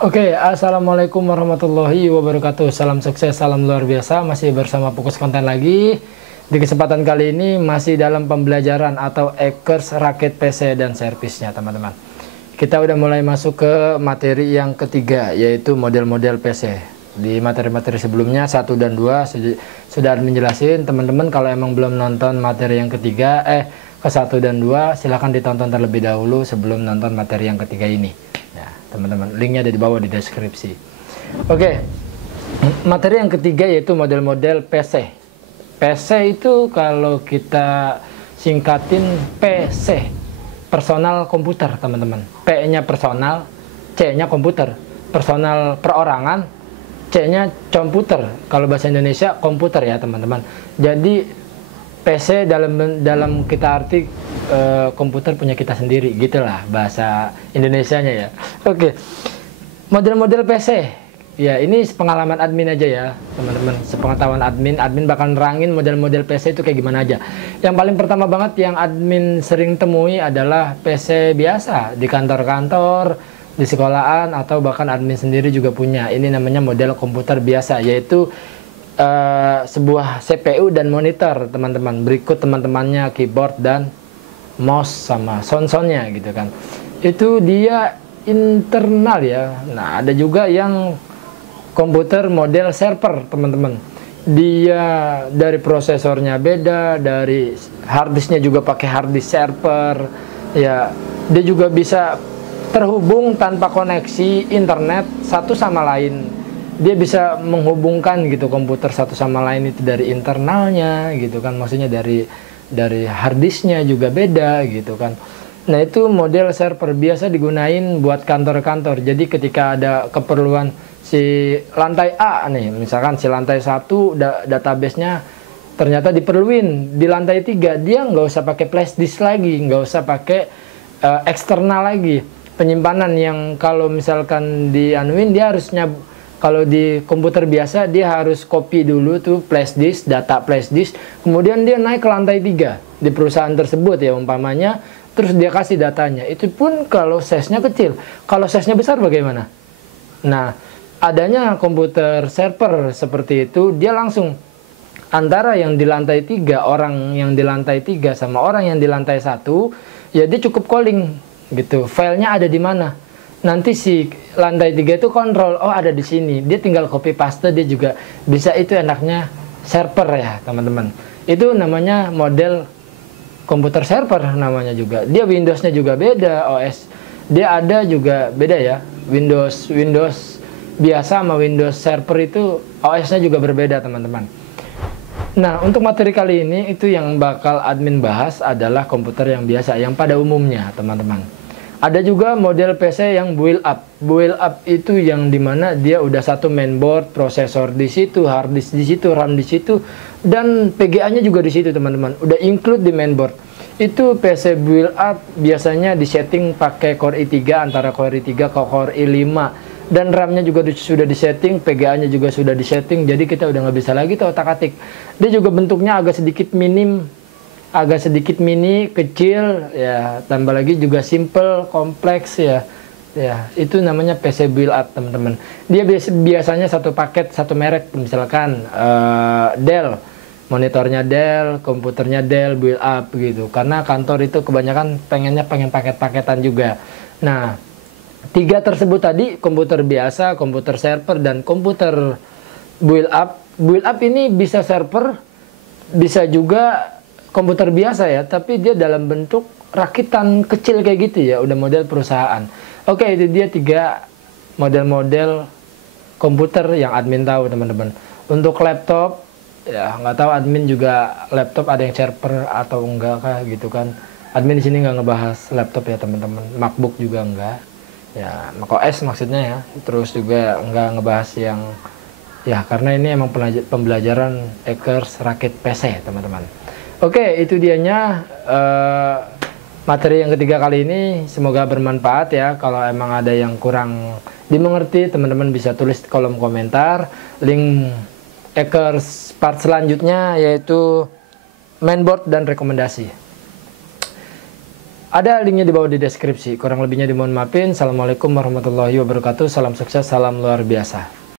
Oke, assalamualaikum warahmatullahi wabarakatuh. Salam sukses, salam luar biasa. Masih bersama Fokus Konten lagi. Di kesempatan kali ini masih dalam pembelajaran atau Hackers Rakit PC dan servisnya, teman-teman. Kita udah mulai masuk ke materi yang ketiga, yaitu model-model PC. Di materi-materi sebelumnya 1 dan 2 sudah menjelasin. Teman-teman kalau emang belum nonton materi yang ketiga, ke 1 dan 2 silahkan ditonton terlebih dahulu sebelum nonton materi yang ketiga ini. Teman-teman, linknya ada di bawah di deskripsi. Oke, materi yang ketiga yaitu model-model PC. PC itu kalau kita singkatin PC, personal komputer, teman-teman. P-nya personal, C-nya komputer. Personal perorangan, C-nya komputer. Kalau bahasa Indonesia komputer ya, teman-teman. Jadi PC dalam kita arti komputer punya kita sendiri, gitulah bahasa Indonesianya ya. Oke, model-model PC ya, ini pengalaman admin aja ya teman-teman, sepengetahuan admin bakal nerangin model-model PC itu kayak gimana aja. Yang paling pertama banget yang admin sering temui adalah PC biasa di kantor-kantor, di sekolahan, atau bahkan admin sendiri juga punya. Ini namanya model komputer biasa, yaitu sebuah CPU dan monitor, teman-teman. Berikut teman-temannya keyboard dan mouse sama sound-soundnya gitu kan. Itu dia internal ya. Nah, ada juga yang komputer model server, teman-teman. Dia dari prosesornya beda, dari harddisknya juga pakai harddisk server ya. Dia juga bisa terhubung tanpa koneksi internet satu sama lain. Dia bisa menghubungkan gitu komputer satu sama lain itu dari internalnya gitu kan, maksudnya dari harddisknya juga beda gitu kan. Nah, itu model server biasa digunain buat kantor-kantor. Jadi ketika ada keperluan si lantai A nih, misalkan si lantai 1 database-nya ternyata diperluin di lantai 3, dia nggak usah pakai flash disk lagi, nggak usah pakai eksternal lagi. Penyimpanan yang kalau misalkan dianuin, dia harusnya kalau di komputer biasa dia harus copy dulu tuh flash disk, data flash disk, kemudian dia naik ke lantai 3 di perusahaan tersebut ya umpamanya, terus dia kasih datanya. Itu pun kalau size-nya kecil. Kalau size-nya besar bagaimana? Nah, adanya komputer server seperti itu, dia langsung antara yang di lantai 3, orang yang di lantai 3 sama orang yang di lantai 1, ya dia cukup calling gitu. Filenya ada di mana? Nanti si lantai 3 itu kontrol, oh ada di sini, dia tinggal copy paste, dia juga bisa. Itu enaknya server ya teman-teman. Itu namanya model komputer server namanya juga. Dia Windows-nya juga beda, OS dia ada juga beda ya. Windows biasa sama Windows server itu OS-nya juga berbeda, teman-teman. Nah, untuk materi kali ini itu yang bakal admin bahas adalah komputer yang biasa, yang pada umumnya, teman-teman. Ada juga model PC yang build up. Build up itu yang dimana dia udah satu mainboard, prosesor di situ, hard disk di situ, RAM di situ, dan PGA-nya juga di situ, teman-teman. Udah include di mainboard. Itu PC build up biasanya disetting pakai Core i3, antara Core i3 ke Core i5, dan RAM-nya juga sudah disetting, PGA-nya juga sudah disetting. Jadi kita udah nggak bisa lagi tuh otak-atik. Dia juga bentuknya agak sedikit mini, kecil ya, tambah lagi juga simple, kompleks ya. Ya, itu namanya PC build up, teman-teman. Dia biasanya satu paket, satu merek, misalkan Dell, monitornya Dell, komputernya Dell, build up gitu. Karena kantor itu kebanyakan pengen paket-paketan juga. Nah, 3 tersebut tadi, komputer biasa, komputer server, dan komputer build up. Build up ini bisa server, bisa juga komputer biasa ya, tapi dia dalam bentuk rakitan kecil kayak gitu ya, udah model perusahaan. Oke, itu dia 3 model-model komputer yang admin tahu, teman-teman. Untuk laptop ya nggak tahu admin juga laptop ada yang server atau enggak kah gitu kan. Admin di sini nggak ngebahas laptop ya, teman-teman. MacBook juga enggak ya, macOS maksudnya ya. Terus juga nggak ngebahas yang ya, karena ini emang pembelajaran Hackers Rakit PC, teman-teman. Oke, itu dianya materi yang ketiga kali ini. Semoga bermanfaat ya. Kalau emang ada yang kurang dimengerti, teman-teman bisa tulis di kolom komentar. Link Hackers part selanjutnya yaitu mainboard dan rekomendasi. Ada linknya di bawah di deskripsi. Kurang lebihnya dimohon maafin. Assalamualaikum warahmatullahi wabarakatuh. Salam sukses, salam luar biasa.